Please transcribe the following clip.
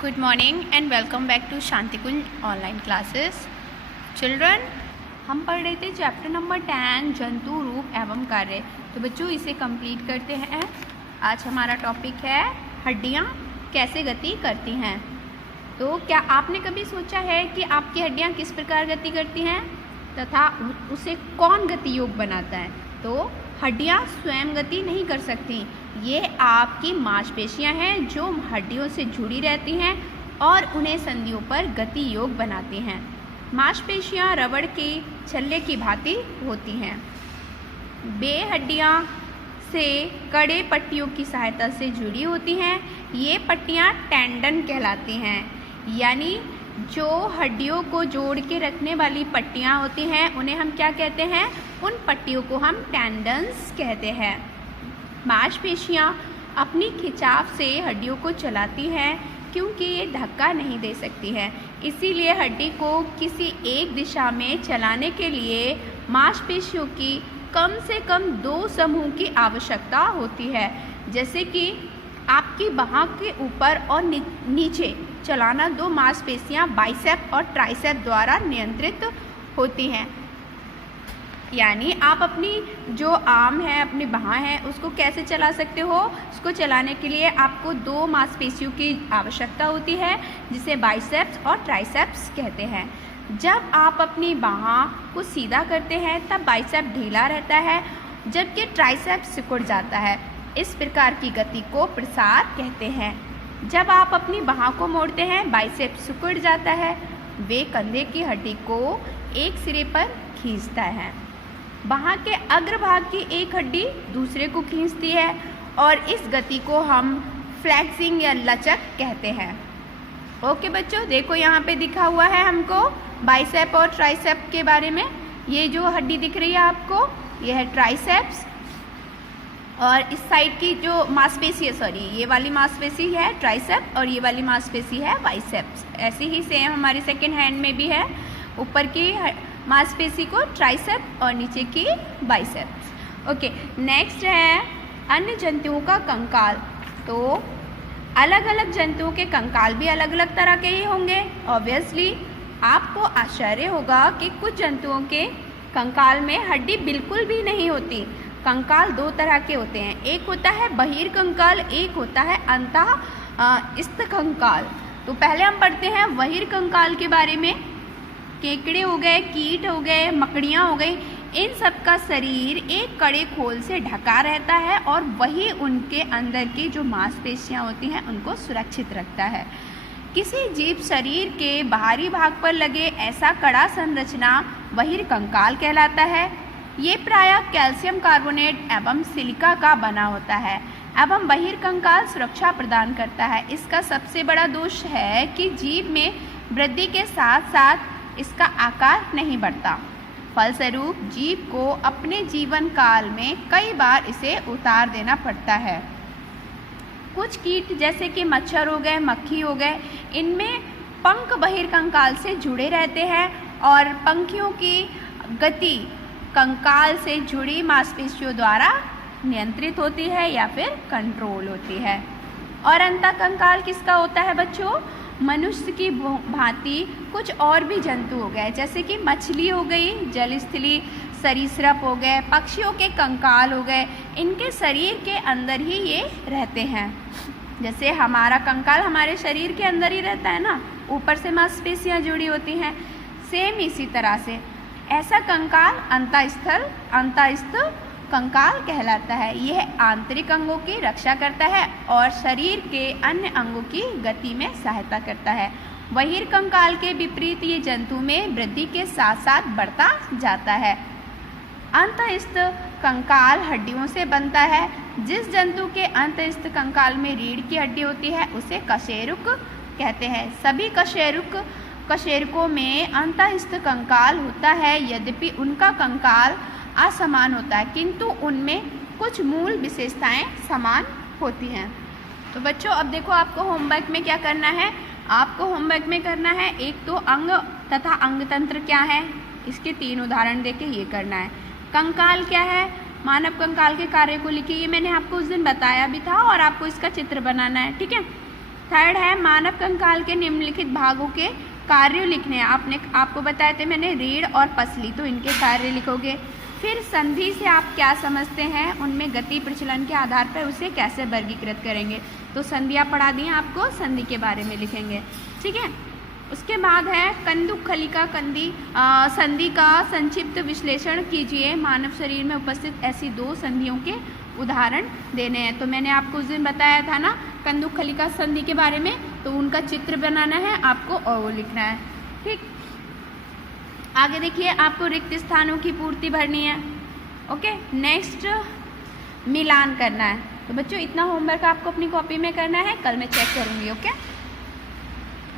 Good morning and welcome back to Shantikunj online classes. Children, हम पढ़ रहे थे चैप्टर नंबर 10 जंतु रूप एवं कार्य। तो बच्चों इसे कंप्लीट करते हैं। आज हमारा टॉपिक है हड्डियां कैसे गति करती हैं। तो क्या आपने कभी सोचा है कि आपकी हड्डियां किस प्रकार गति करती हैं तथा उसे कौन गति योग बनाता है? तो हड्डियां स्वयं गति नहीं कर सकती, ये आपकी मांसपेशियां हैं जो हड्डियों से जुड़ी रहती हैं और उन्हें संधियों पर गति योग बनाती हैं। मांसपेशियां रबड़ के छल्ले की भांति होती हैं। बे हड्डियां से कड़े पट्टियों की सहायता से जुड़ी होती हैं। ये पट्टियां टेंडन कहलाती हैं, यानी जो हड्डियों को जोड़ के रखने वाली पट्टियां होती हैं उन्हें हम क्या कहते हैं? उन पट्टियों को हम टेंडन्स कहते हैं। मांसपेशियां अपनी खिंचाव से हड्डियों को चलाती हैं क्योंकि ये धक्का नहीं दे सकती है। इसीलिए हड्डी को किसी एक दिशा में चलाने के लिए मांसपेशियों की कम से कम 2 समूह की आवश्यकता होती है। जैसे कि आपकी बाह के ऊपर और नीचे चलाना 2 मांसपेशियां बाइसेप और ट्राइसेप द्वारा नियंत्रित होती हैं। यानी आप अपनी जो आर्म है, अपनी बाह है, उसको कैसे चला सकते हो? उसको चलाने के लिए आपको 2 मांसपेशियों की आवश्यकता होती है जिसे बाइसेप्स और ट्राइसेप्स कहते हैं। जब आप अपनी बाह को सीधा करते हैं तब बाइसेप ढीला रहता है जबकि ट्राइसेप्स सिकुड़ जाता है। इस प्रकार की गति को प्रसार कहते हैं। जब आप अपनी बाह को मोड़ते हैं बाइसेप सिकुड़ जाता है। वे कंधे की हड्डी को एक सिरे पर खींचता है। बाह के अग्रभाग की एक हड्डी दूसरे को खींचती है और इस गति को हम फ्लेक्सिंग या लचक कहते हैं। ओके बच्चों, देखो यहाँ पे दिखा हुआ है हमको बाइसेप और ट्राइसेप के बारे में। ये जो हड्डी दिख रही है आपको, ये है ट्राइसेप्स और इस साइड की जो मांसपेशी है, सॉरी, ये वाली मांसपेशी है ट्राइसेप और ये वाली मांसपेशी है बाइसेप्स। ऐसे ही सेम हमारी सेकेंड हैंड में भी है, ऊपर की मांसपेशी को ट्राइसेप और नीचे की बाइसेप्स। ओके, नेक्स्ट है अन्य जंतुओं का कंकाल। तो अलग अलग जंतुओं के कंकाल भी अलग अलग तरह के ही होंगे। ऑब्वियसली आपको आश्चर्य होगा कि कुछ जंतुओं के कंकाल में हड्डी बिल्कुल भी नहीं होती। कंकाल 2 तरह के होते हैं, एक होता है बहिर्कंकाल, एक होता है अंतःस्थ कंकाल। तो पहले हम पढ़ते हैं बहिर्कंकाल के बारे में। केकड़े हो गए, कीट हो गए, मकड़ियाँ हो गई, इन सब का शरीर एक कड़े खोल से ढका रहता है और वही उनके अंदर की जो मांसपेशियाँ होती हैं उनको सुरक्षित रखता है। किसी जीव शरीर के बाहरी भाग पर लगे ऐसा कड़ा संरचना बहिर्कंकाल कहलाता है। ये प्रायः कैल्शियम कार्बोनेट एवं सिलिका का बना होता है एवं बहिर्कंकाल सुरक्षा प्रदान करता है। इसका सबसे बड़ा दोष है कि जीव में वृद्धि के साथ साथ इसका आकार नहीं बढ़ता। फलस्वरूप जीव को अपने जीवन काल में कई बार इसे उतार देना पड़ता है। कुछ कीट जैसे कि मच्छर हो गए, मक्खी हो गए, इनमें पंख बहिर्कंकाल से जुड़े रहते हैं और पंखियों की गति कंकाल से जुड़ी मांसपेशियों द्वारा नियंत्रित होती है या फिर कंट्रोल होती है। और अंतःकंकाल किसका होता है बच्चों? मनुष्य की भांति कुछ और भी जंतु हो गए, जैसे कि मछली हो गई, जलस्थली सरीसृप हो गए, पक्षियों के कंकाल हो गए। इनके शरीर के अंदर ही ये रहते हैं। जैसे हमारा कंकाल हमारे शरीर के अंदर ही रहता है ना, ऊपर से मांसपेशियां जुड़ी होती हैं। सेम इसी तरह से ऐसा कंकाल अंतःस्थ कंकाल कहलाता है। यह आंतरिक अंगों की रक्षा करता है और शरीर के अन्य अंगों की गति में सहायता करता है। बहिर्कंकाल के विपरीत ये जंतु में वृद्धि के साथ साथ बढ़ता जाता है। अंतःस्थ कंकाल हड्डियों से बनता है। जिस जंतु के अंतःस्थ कंकाल में रीढ़ की हड्डी होती है उसे कशेरुक कहते हैं। सभी कशेरुकों में अंतःस्थ कंकाल होता है, यद्यपि उनका कंकाल असमान होता है किंतु उनमें कुछ मूल विशेषताएं समान होती हैं। तो बच्चों अब देखो आपको होमवर्क में क्या करना है। आपको होमवर्क में करना है, एक तो अंग तथा अंग तंत्र क्या है, इसके 3 उदाहरण देके ये करना है। कंकाल क्या है, मानव कंकाल के कार्य को लिखिए। ये मैंने आपको उस दिन बताया भी था और आपको इसका चित्र बनाना है, ठीक है। थर्ड है मानव कंकाल के निम्नलिखित भागों के कार्य लिखने हैं। आपको बताए थे मैंने रीढ़ और पसली, तो इनके कार्य लिखोगे। फिर संधि से आप क्या समझते हैं, उनमें गति प्रचलन के आधार पर उसे कैसे वर्गीकृत करेंगे। तो संधियाँ पढ़ा दी हैं आपको, संधि के बारे में लिखेंगे, ठीक है। उसके बाद है कंदुक खलिका संधि का संक्षिप्त विश्लेषण कीजिए। मानव शरीर में उपस्थित ऐसी 2 संधियों के उदाहरण देने हैं। तो मैंने आपको उस दिन बताया था ना कंदुक खलिका संधि के बारे में, तो उनका चित्र बनाना है आपको और वो लिखना है, ठीक। आगे देखिए, आपको रिक्त स्थानों की पूर्ति भरनी है, ओके। नेक्स्ट मिलान करना है। तो बच्चों इतना होमवर्क आपको अपनी कॉपी में करना है, कल मैं चेक करूँगी, ओके।